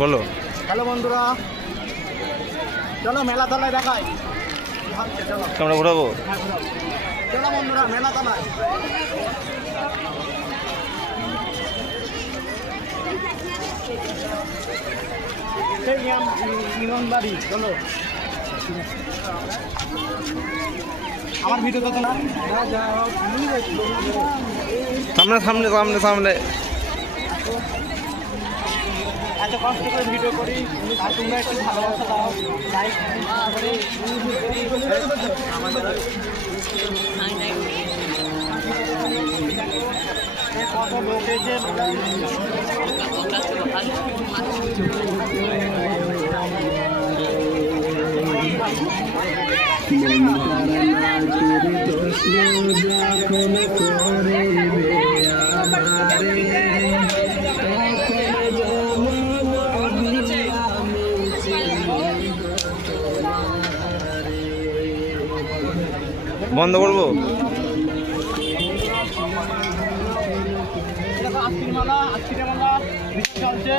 বলো। হ্যালো বন্ধুরা, চলো মেলা তলায় দেখাই। আমরা ঘোরাবো। চলো বন্ধুরা মেলা তলায়। বাড়ি চলো। আমার ভিডিও কত না? সামনে সামনে সামনে সামনে। এত কষ্ট করে ভিডিও করি আর তোমরা একটু ভালোবাসা দাও, লাইক করে কত লোক এসে বন্ধ করবো। আজকের মেলা চলছে।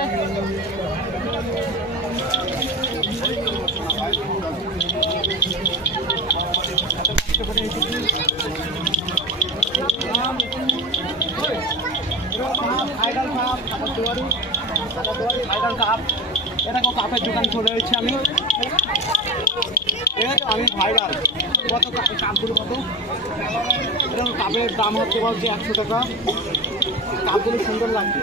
এরকম কাপের দোকান খুলে হচ্ছে আমি ভাইরাল। কত কাপগুলো কত এরকম কাপের দাম হচ্ছে বলছে 100 টাকা। কাপগুলো সুন্দর লাগছে,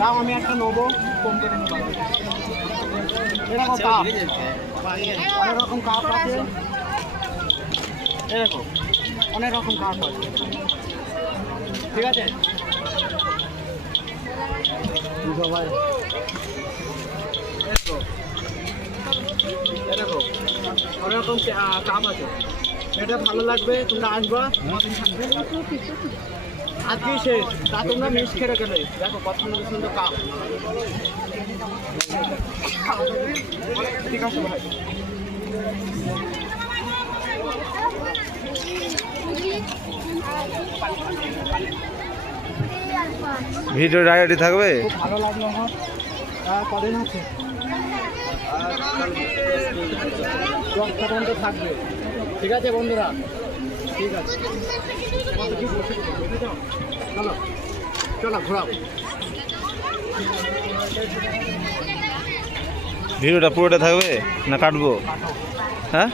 দাম আমি একটা নেবো কম করে নেবো। এরকম কাপ অনেক রকম কাপ আছে, এরকম অনেক রকম কাপ আছে, ঠিক আছে সবাই। এরকম অনেক রকম কাপ আছে, এটা ভালো লাগবে, তোমরা আসবা। আজকেই শেষ, তা তোমরা মিস খেয়ে গেলে। দেখো কত সুন্দর সুন্দর কাপ, ঠিক আছে ভাই। ভিডিও ডায়েরি থাকবে। খুব ভালো লাগলো আমার। কদিন আছে? 10 পর্যন্ত থাকবে, ঠিক আছে বন্ধুরা, ঠিক আছে। চলো চলো ঘোরাও। ভিডিওটা পুরোটা থাকবে না কাটবো? হ্যাঁ